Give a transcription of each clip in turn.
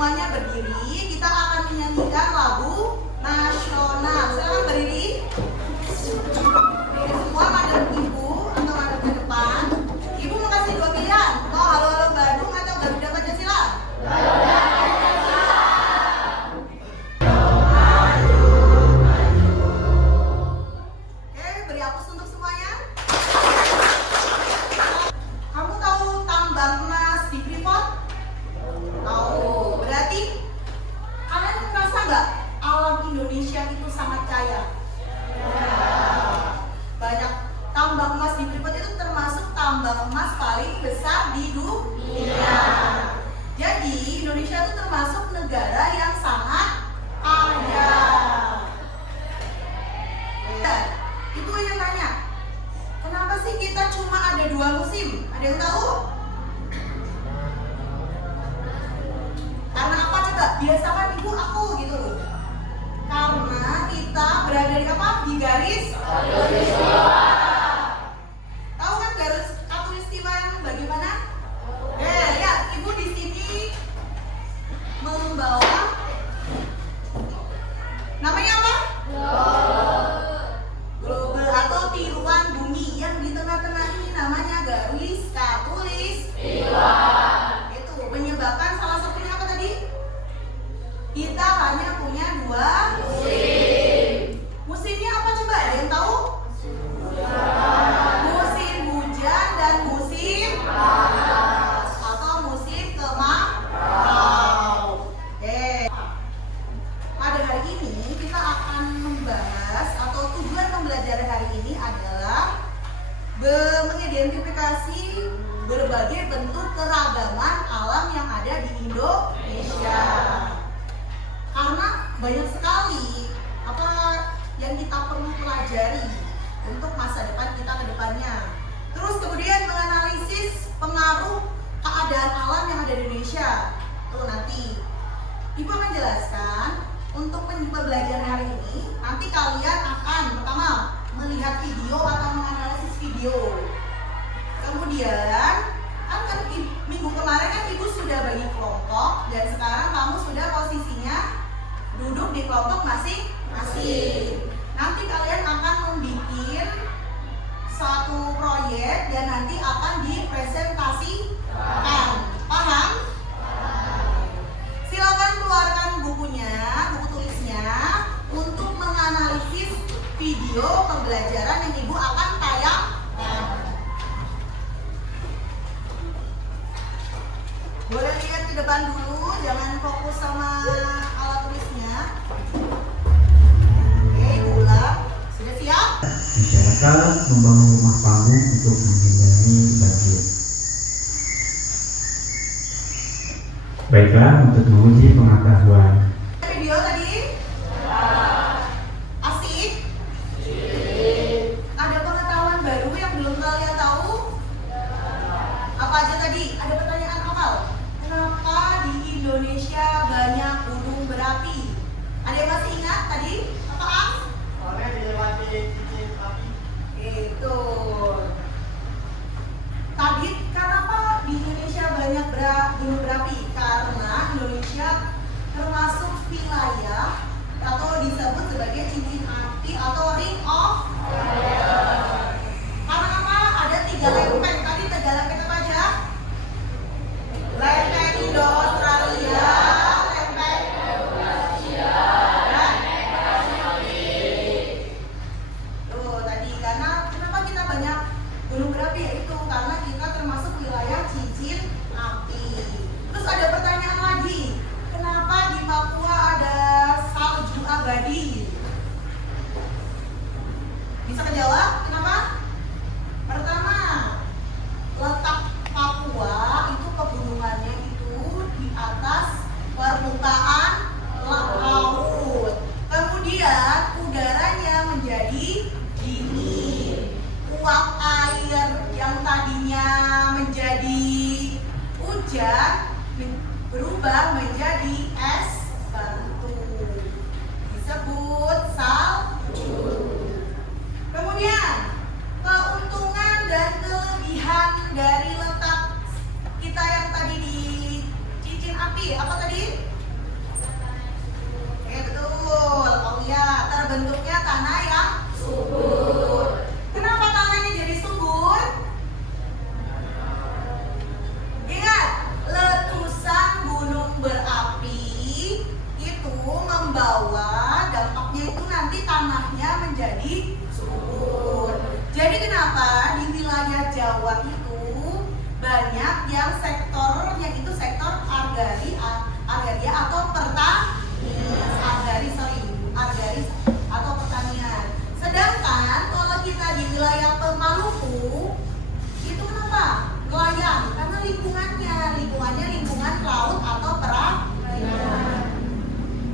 semuanya berdiri, kita akan menyanyikan lagu nasional. Silakan berdiri. Semua madep ibu atau madep ke depan. Ibu mau kasih dua pilihan, mau halo-halo Bandung atau Garuda Pancasila? Garuda Pancasila. Oke, beri aplaus untuk semuanya. Kamu tahu tambang emas di Freeport? Tahu. Berarti kalian merasa nggak alam Indonesia itu sangat kaya? Banyak. Tambang emas di Freeport itu termasuk tambang emas paling besar di dunia. Jadi Indonesia itu termasuk negara yang sangat kaya. Ibu yang tanya, kenapa sih kita cuma ada 2 musim? Ada yang tahu? Karena apa coba? Biasakan ibu aku gitu loh. Karena kita berada di apa? Di garis khatulistiwa. Tahu kan garis khatulistiwa yang bagaimana? Lihat, ibu di sini membawa namanya apa? Global atau tiruan bumi. Yang di tengah-tengah ini namanya garis khatulistiwa. Itu menyebabkan salah satunya apa tadi? Kita hanya punya 2 musim. Musimnya apa coba? Ada yang tahu? Musim hujan dan musim panas atau musim kemarau. Pada hari ini kita akan membahas atau tujuan pembelajaran hari ini adalah mengidentifikasi berbagai bentuk keragaman alam yang ada di Indonesia. Karena banyak sekali apa yang kita perlu pelajari untuk masa depan kita ke depannya. Terus kemudian menganalisis pengaruh keadaan alam yang ada di Indonesia. Tuh nanti Ibu akan jelaskan untuk pembelajaran hari ini. Nanti kalian akan pertama melihat video atau menganalisis video. Kemudian kan minggu kemarin kan Ibu sudah bagi kelompok dan sekarang kamu sudah posisinya duduk di kelompok masing-masing. Nanti kalian akan membuat satu proyek dan nanti akan dipresentasikan. Paham? Silakan keluarkan bukunya, buku tulisnya untuk menganalisis video pembelajaran yang Ibu akan tayangkan. Boleh lihat ke depan dulu, jangan fokus sama alat tulisnya. Oke, ulang. Sudah siap? Masyarakat membangun rumah panggung untuk menghindari banjir. Baiklah, untuk menguji pengetahuan. Video tadi? Asik? Ada pengetahuan baru yang belum kalian tahu? Apa aja tadi? Ada pertanyaan awal. Kenapa di Indonesia banyak gunung berapi? Ada yang masih ingat tadi? Apa Ang? Soalnya dilewati cincin api. Itu. Tadi kenapa di Indonesia banyak gunung berapi? Karena Indonesia termasuk wilayah atau disebut sebagai cincin api atau ring of fire. Karena apa? Ada 3 lempeng. Tadi 3 lempeng apa aja? Lempeng Indo-Australia, lempeng Eurasia, dan Pasifik. Tuh tadi karena kenapa kita banyak gunung berapi, yaitu karena kita termasuk wilayah cincin api. Terus ada pertanyaan lagi, kenapa di Papua ada agraria atau agraris atau pertanian. Sedangkan kalau kita di wilayah Maluku itu kenapa? Nelayan, karena lingkungannya lingkungan laut atau perairan.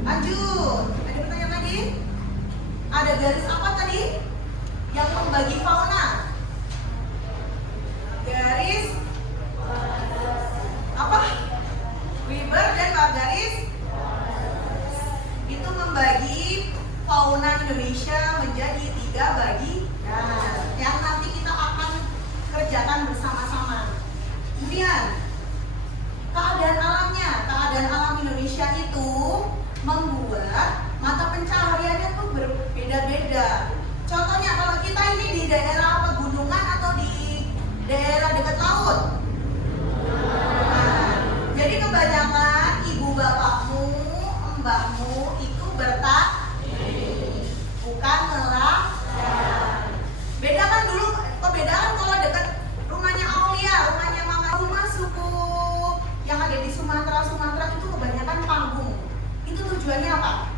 Lanjut, ada pertanyaan lagi? Ada garis apa tadi yang membagi fauna? Garis apa? Weber dan garis itu membagi fauna Indonesia menjadi 3 bagian yang nanti kita akan kerjakan bersama-sama. Kemudian keadaan alam Indonesia itu membuat mata pencahariannya tuh berbeda-beda. Contohnya kalau kita ini di daerah pegunungan atau di daerah dekat laut. Nah, jadi kebanyakan ibu bapakmu, mbahmu itu bertani, bukan nelayan. Beda kan dulu, perbedaan kalau dekat rumahnya Aulia, rumahnya Mama, rumah suku yang ada di Sumatera itu kebanyakan panggung. Itu tujuannya apa?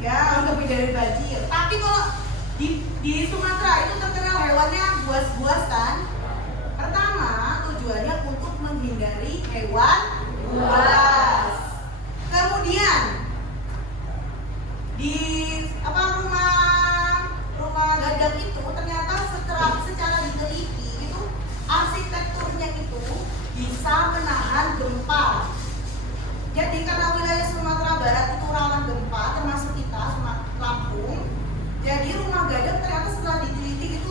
Ya, untuk menghindari banjir. Tapi kalau di Sumatera itu terkenal hewannya buas-buas kan? Pertama, tujuannya untuk menghindari hewan buas. Kemudian di rumah gadang itu ternyata secara diteliti itu arsitekturnya itu bisa menahan gempa. Jadi karena wilayah Sumatera Barat itu rawan gempa, termasuk kita Lampung. Jadi rumah gadang ternyata setelah diteliti itu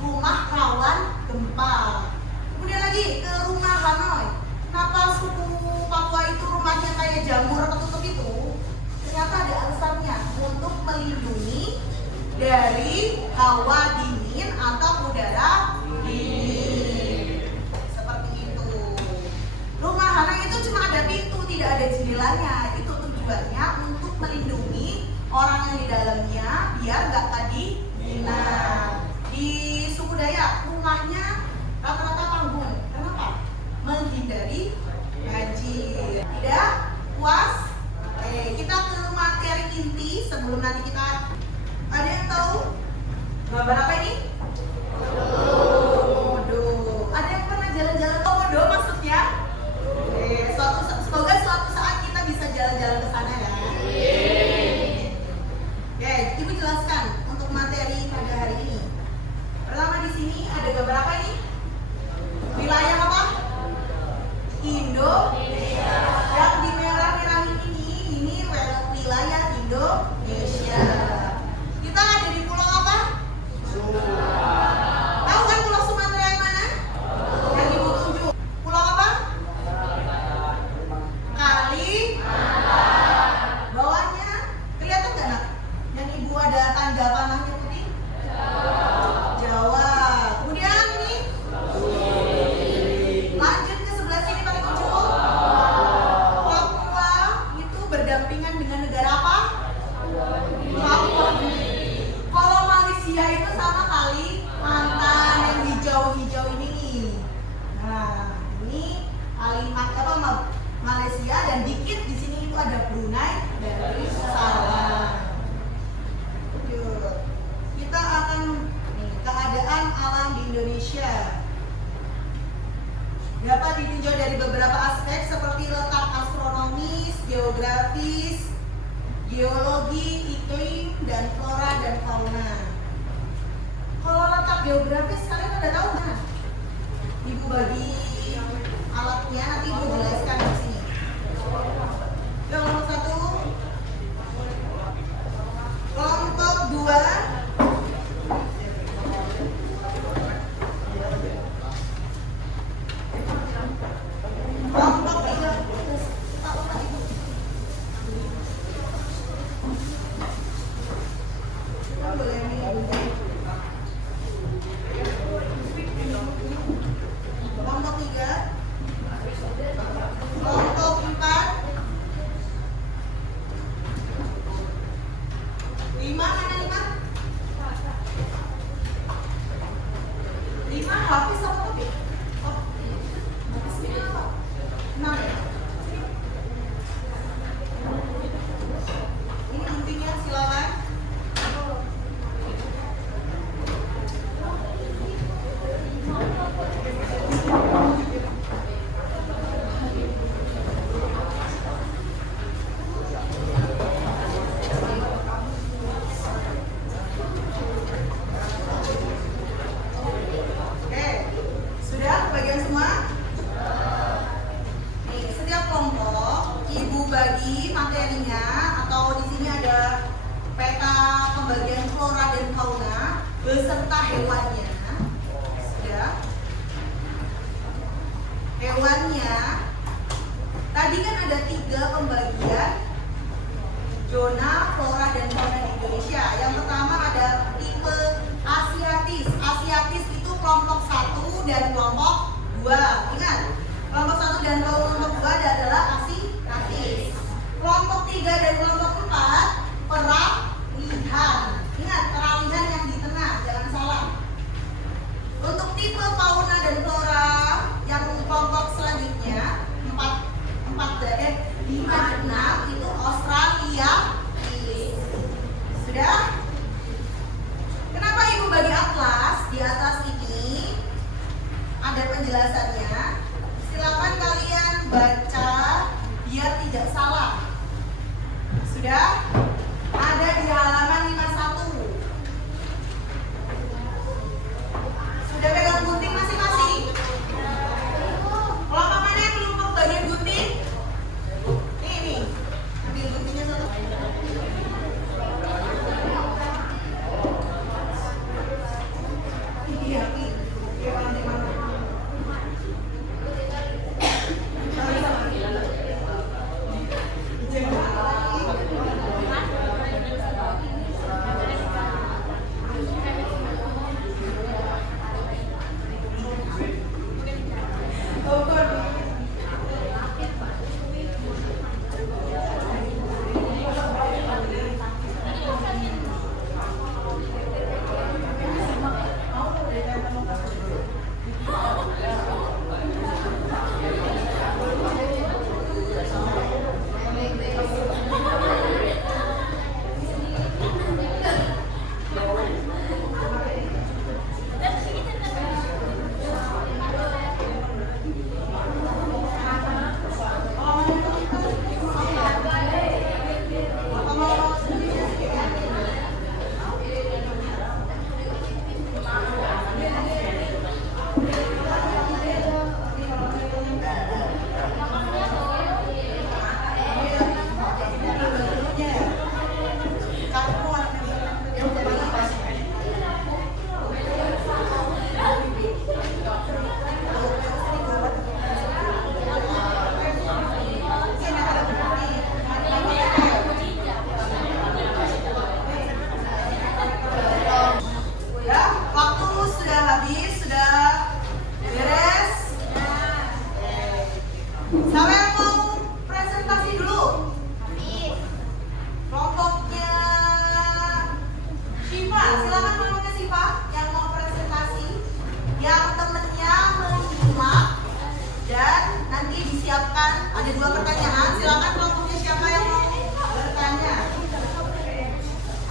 rumah rawan gempa. Kemudian lagi ke rumah Hanoi. Kenapa suku Papua itu rumahnya kayak jamur ketutup itu? Ternyata ada alasannya untuk melindungi dari hawa dingin atau udara dingin. Seperti itu. Rumah Hanoi itu cuma ada pintu, tidak ada jendelanya. Itu tujuannya untuk melindungi orang yang di dalamnya biar nggak kedinginan. Di suku Dayak rumahnya rata-rata panggung. Kenapa? Menghindari banjir. Tidak puas? Kita ke materi inti sebelum nanti kita. Ada yang tahu gambar apa ini? Komodo. Ada yang pernah jalan-jalan ke Komodo maksudnya? Semoga suatu saat kita bisa jalan-jalan ke sana ya. Oke, Ibu jelaskan untuk materi pada hari ini. Pertama di sini ada gambar apa ini? Wilayah apa? Indonesia. Yang di merah-merahin ini wilayah Indonesia. Kita ada di pulau apa? Tahu kan pulau Sumatera yang mana? Yang Ibu tunjuk. Pulau apa? Kalimantan. Bawahnya kelihatan nggak nak? Yang Ibu ada tanda panahnya putih? Jawa. Kemudian ini lanjut ke sebelah sini paling ujung. Papua itu berdampingan dengan negara apa? Papua. Kalau Malaysia itu sama Kalimantan yang hijau-hijau ini. Nah, ini Kalimantan Malaysia dan dikit di sini itu ada Brunei Darussalam. Kita akan keadaan alam di Indonesia. Dapat ditinjau dari beberapa aspek seperti letak astronomis, geografis, geologi, iklim, dan flora dan fauna. Kalau letak geografis kalian udah tahu kan? Ibu bagi alatnya nanti Ibu jelaskan di sini. Yang nomor 1, kelompok 2. Kelompok 3. Boleh nih. Kelompok 3. tiga pembagian zona flora dan fauna di Indonesia. Yang pertama ada tipe Asiatis. Asiatis itu kelompok 1 dan kelompok 2. Ingat, kelompok 1 dan kelompok 2 adalah Asiatis. Kelompok 3 dan kelompok 4 peralihan. Ingat, peralihan yang di tengah, jangan salah. Untuk tipe fauna dan flora yang kelompok selanjutnya 5 dan 6 itu Australia. Sudah? Kenapa Ibu bagi atlas? Di atas ini ada penjelasannya. Silakan kalian baca biar tidak salah. Sudah? Ada di halaman 51. Sudah pegang gunting masing-masing? Kelompok mana yang belum bagian gunting? Nih, ambil guntingnya satu. Iya, dia nanti mana? Ada 2 pertanyaan, silakan kelompoknya siapa yang mau bertanya?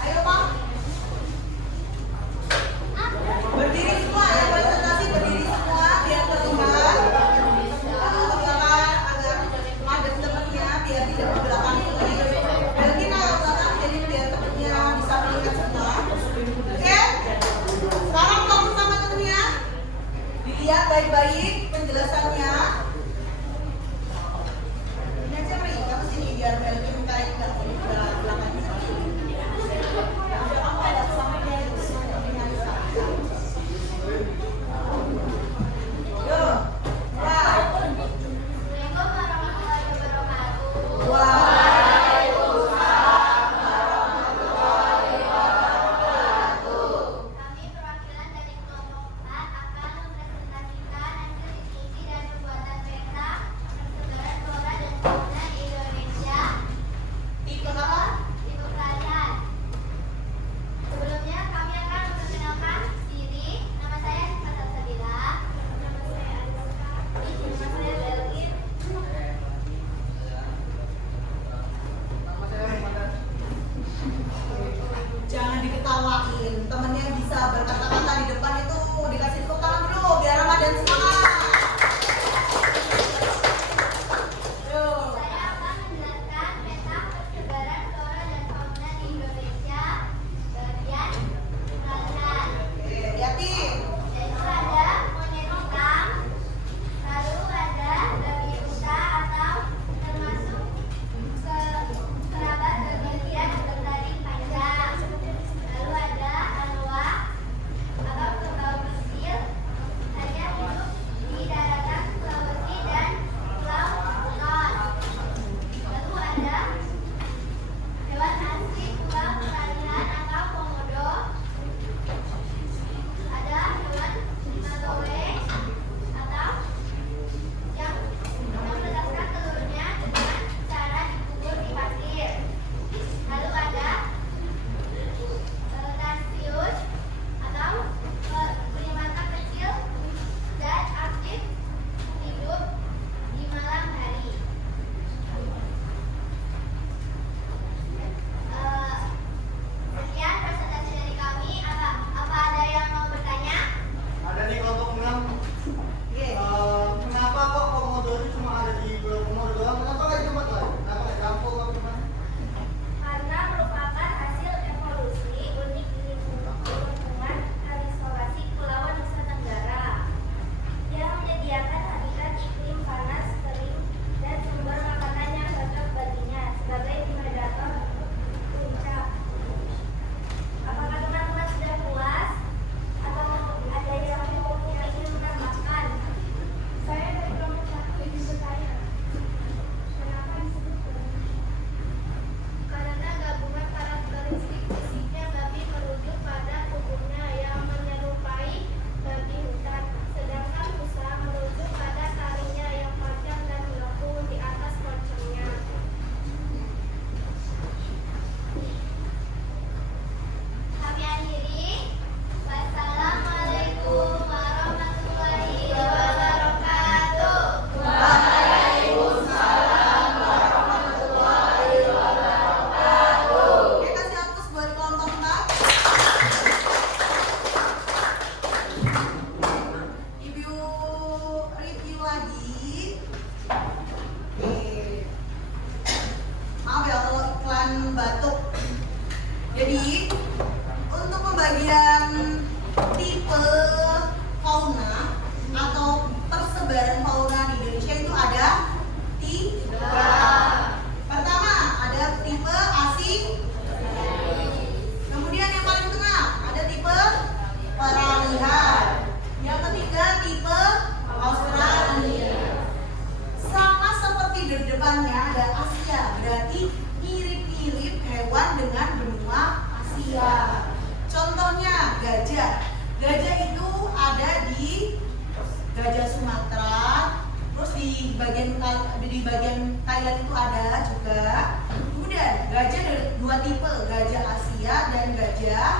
Ayo Pak. Berdiri semua ya, presentasi berdiri semua biar terlihat. Agar ada temennya biar tidak berbelakang ini. Berarti kalau belakang jadi biar temennya bisa melihat semua. Oke? Sekarang fokus sama temennya. Dilihat baik-baik penjelasannya. Biar Melvin kayak nggak boleh belakang. depannya ada Asia, berarti mirip-mirip hewan dengan benua Asia. Contohnya gajah. Gajah itu ada di gajah Sumatera, terus di bagian Thailand itu ada juga. Kemudian gajah ada dua tipe, gajah Asia dan gajah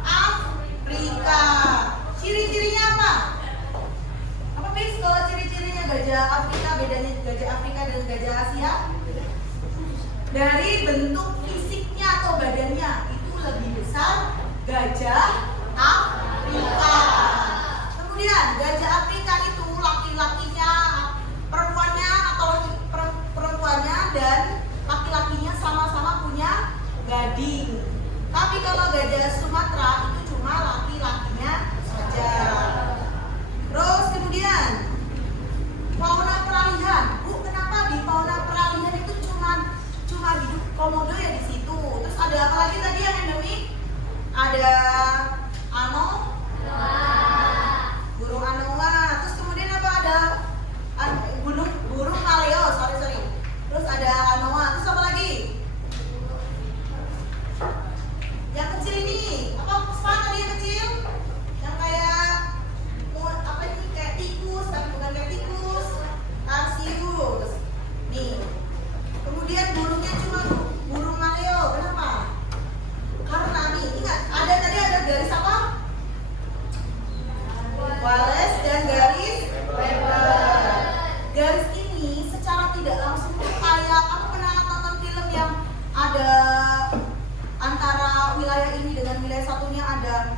Afrika. Ciri-cirinya apa? Apa bis kalau ciri-cirinya gajah Afrika, bedanya gajah Afrika dan gajah Asia? Dari bentuk fisiknya atau badannya itu lebih besar gajah Afrika. Kemudian gajah Afrika itu laki-lakinya, perempuannya atau perempuannya dan laki-lakinya sama-sama punya gading. Tapi kalau gajah Sumatera itu cuma laki-lakinya saja. Terus kemudian fauna peralihan. Bu, kenapa di fauna peralihan itu cuma hidup komodo ya di situ? Terus ada apa lagi tadi yang endemik? Ada burung anoa. Terus kemudian apa ada burung maleo, sorry. Terus ada anoa. Terus apa lagi? Yang kecil ini apa? Span tadi yang kecil? Yang kayak apa ini kayak tikus, tapi bukan kayak tikus. Tarsius. Nih. Kemudian burungnya cuma burung maleo. Kenapa? Karena nih, ingat ada garis apa? Wallace dan garis Weber. Garis ini secara tidak langsung kayak kamu pernah nonton film yang ada antara wilayah ini dengan wilayah satunya ada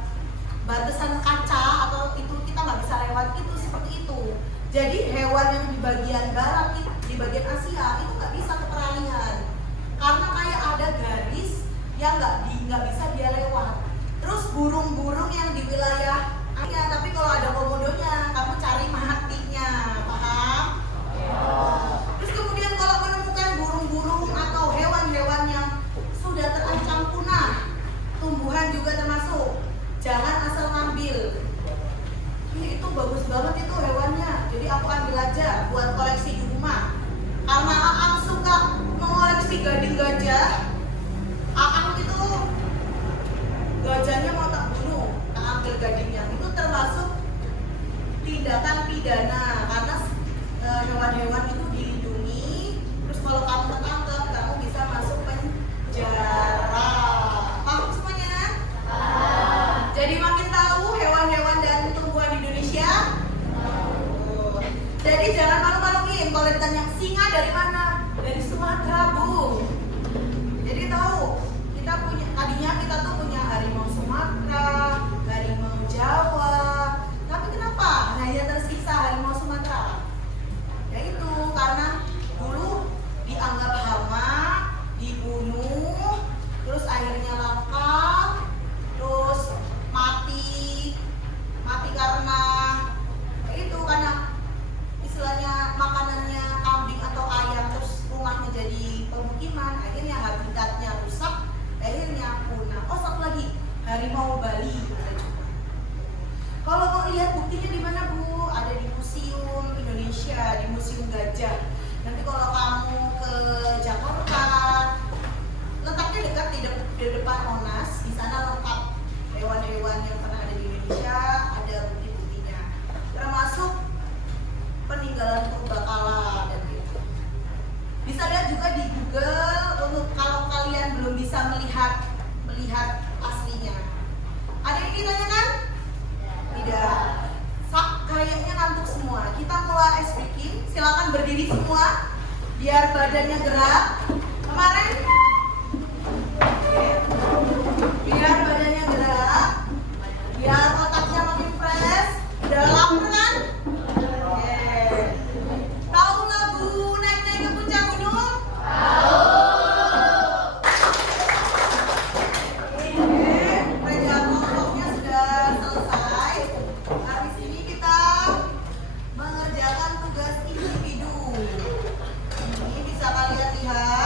batasan kaca atau itu kita nggak bisa lewat, itu seperti itu. Jadi hewan yang di bagian barat di bagian Asia itu nggak bisa ke peralihan karena kayak ada garis yang nggak bisa dia lewat. Terus burung-burung yang di wilayah tapi kalau ada komodonya kamu cari matinya, paham? Terus kemudian kalau menemukan burung-burung atau hewan-hewan yang sudah terancam punah, tumbuhan juga termasuk, jangan asal ngambil. Itu bagus banget itu hewannya, jadi aku ambil aja buat koleksi di rumah. Karena Aang suka mengoleksi gading gajah, Aang itu gajahnya mau tak bunuh, tak ambil gadingnya. Itu termasuk tindakan pidana karena hewan-hewan itu dilindungi. Terus kalau kamu ketangkep, kamu bisa masuk penjara. Paham semuanya? Jadi makin tahu hewan-hewan dan tumbuhan di Indonesia. Jadi jangan malu-maluin kalau ditanya singa dari mana? Dari Sumatera, Bu. Jadi tahu tadinya kita tuh punya harimau Sumatera, harimau Jawa. Tapi kenapa hanya tersisa harimau Sumatera? Yaitu karena dulu dianggap hama, dibunuh, terus akhirnya langka, terus mati karena istilahnya makanannya kambing atau ayam, terus rumahnya jadi pemukiman, akhirnya habitatnya rusak, akhirnya punah. Oh, satu lagi, harimau Bali ada juga. Kalau mau lihat buktinya di mana, Bu? Ada di Museum Indonesia, di Museum Gajah. Nanti kalau kamu ke Jakarta, letaknya dekat di depan Monas, di sana lengkap hewan-hewan yang pernah ada di Indonesia, ada bukti-buktinya. Termasuk peninggalan purbakala dan gitu. Bisa lihat juga di Google untuk kalau kalian belum bisa melihat aslinya. Ada yang ditanyakan? Tidak. Kayaknya ngantuk semua. Kita mulai speaking. Silakan berdiri semua biar badannya gerak. Kemarin biar badannya gerak, biar otaknya makin fresh. Udah lapar kan? Tahu lagu naik-naik ke puncak gunung? Meja kelompoknya sudah selesai. Habis ini kita mengerjakan tugas individu. Ini bisa kalian lihat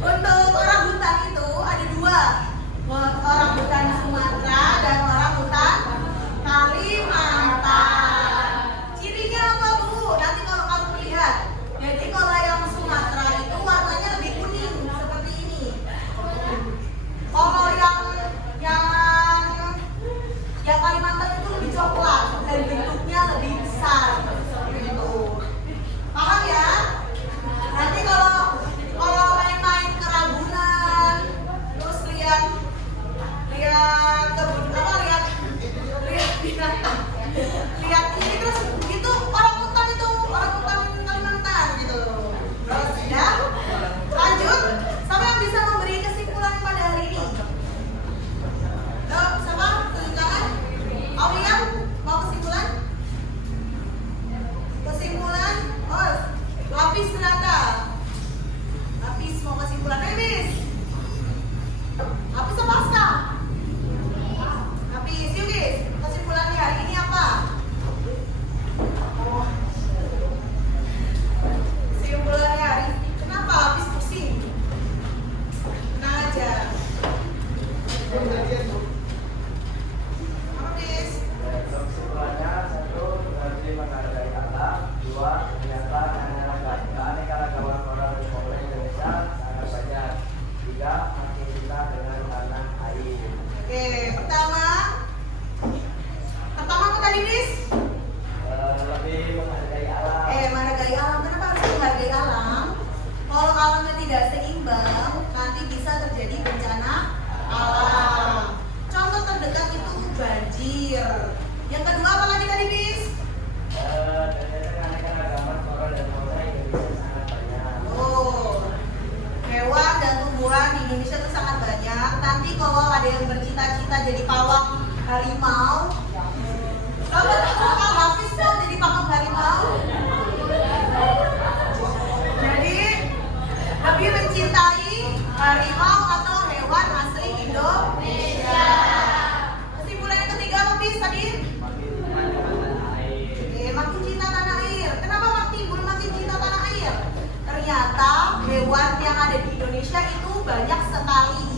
Untuk orangutan itu ada dua, orangutan Sumatera dan orangutan Kalimantan. Cirinya apa Bu? Nanti kalau kamu lihat. Jadi kalau yang Sumatera itu warnanya lebih kuning seperti ini. Kalau yang Kalimantan itu lebih coklat dan bentuknya lebih besar seperti itu. Paham ya? Nanti kalau main-main ke Ragunan, terus lihat kebun apa lihat ini terus itu orangutan Kalimantan gitu. Terus ya lanjut, siapa yang bisa memberi kesimpulan pada hari ini? Siapa? Tunjuk tangan. Aulia mau kesimpulan? Kesimpulan? Oh, Lapis ternyata. Lapis mau kesimpulan. Lapis apa Aska? Lapis, Yugis, kesimpulannya hari ini apa? Kesimpulannya hari ini, kenapa Lapis pusing? Tenang aja. Lapis. Kesimpulannya, satu, berarti menghargai alam. Dua, ternyata keanekaragaman orang Republik Indonesia sangat banyak. Tiga, makin cinta dengan tanah air. Oke, pertama apa tadi, Dis? Lebih menghargai alam. Menghargai alam. Kenapa harus menghargai alam? Kalau alamnya tidak seimbang, nanti bisa terjadi bencana alam. Contoh terdekat itu banjir. Yang kedua apa lagi tadi, Bis? Ternyata keanekaragaman flora dan fauna Indonesia sangat banyak. Oh, hewan dan tumbuhan di Indonesia itu sangat banyak. Nanti kalau ada yang bercita-cita jadi pawang harimau, kamu tahu Hafiz mau jadi pawang harimau? Jadi lebih mencintai harimau atau hewan asli Indonesia. Kesimpulan yang ketiga apa Bis tadi? Makin cinta dengan tanah air. Makin cinta tanah air. Kenapa makin cinta tanah air? Ternyata hewan yang ada di Indonesia itu banyak sekali.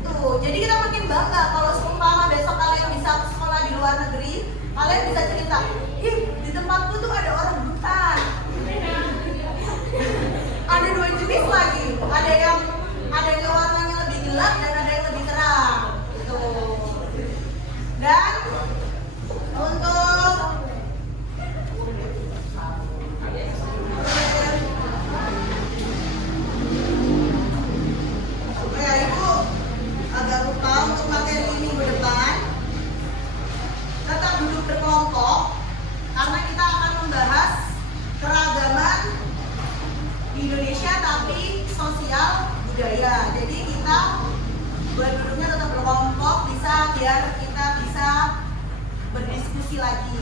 Tuh, jadi kita makin bangga kalau seumpama besok kalian bisa sekolah di luar negeri, kalian bisa cerita, ih di tempatku tuh ada orang hutan. Ada dua jenis lagi, ada yang warnanya lebih gelap dan ada yang lebih terang. Gitu. Dan untuk Ibu agak lupa untuk materi minggu depan. Tetap duduk berkelompok karena kita akan membahas keragaman di Indonesia tapi sosial budaya. Jadi kita duduknya tetap berkelompok biar kita bisa berdiskusi lagi.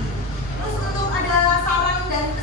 Terus untuk ada saran dan